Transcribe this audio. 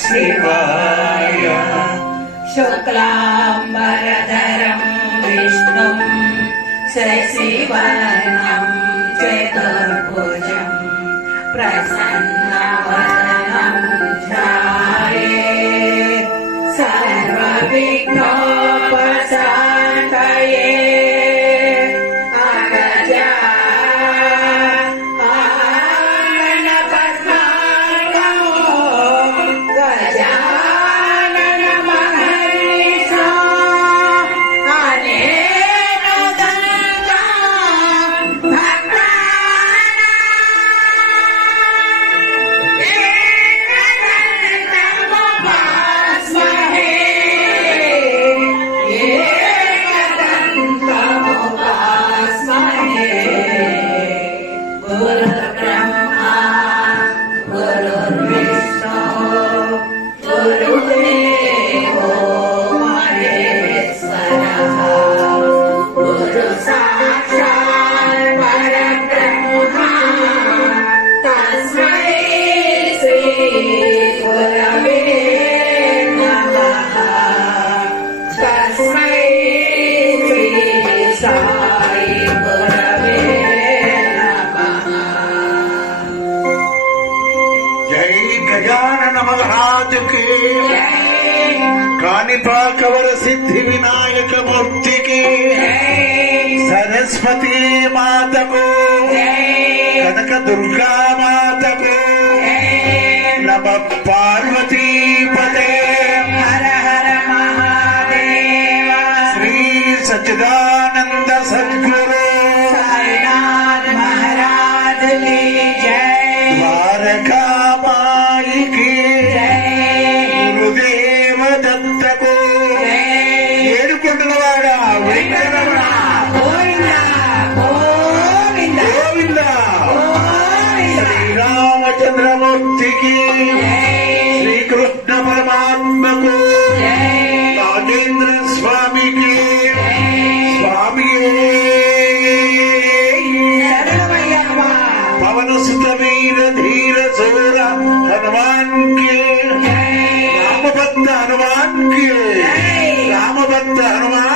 शिवाय शुक्लाम्बरधरं विष्णुं शशिवर्णं चतुर्भुजं प्रसन्नवदनं ध्यायेत् सर्वविघ्नोपशान्तये कानिपाकवर सिद्धि विनायक मूर्ति की सरस्वती माता को कनक दुर्गा माता को नमः पार्वती पते हर हर महादेव श्री सच्चिदानंद सद्गुरु साईनाथ महाराज की जय द्वारका माई की गुरुदेव दत्त को ఏడుకుంటున్నవాడా గోవింద శ్రీరామచంద్రమూర్తికి శ్రీకృష్ణ పరమాత్మకు నాగేంద్ర స్వామికి స్వామి పవన సుత వీర ధీర సూర హనుమాన్ కి రామభక్త హనుమాన్ కి రామభక్త హనుమాన్